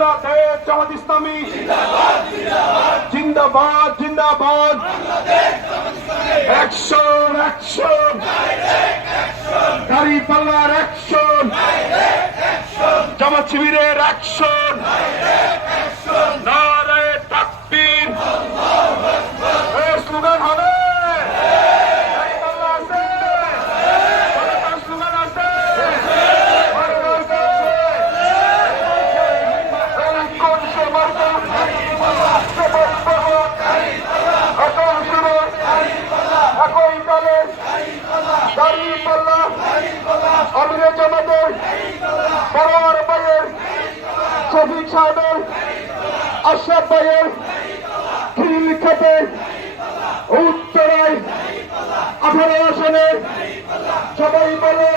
বাংলাদেশ জামাত ইসলামী। জিন্দাবাদ জিন্দাবাদ। Action action গাড়ি পাল্লার অ্যাকশন জামাত শিবিরের অ্যাকশন আমিরে জামাতের বড় ভাইয়ের শফিক সাহেবের, আশরাফ ভাইয়ের খিল খেতে, উত্তরায়, আঠারো আসনে, সবাই বলো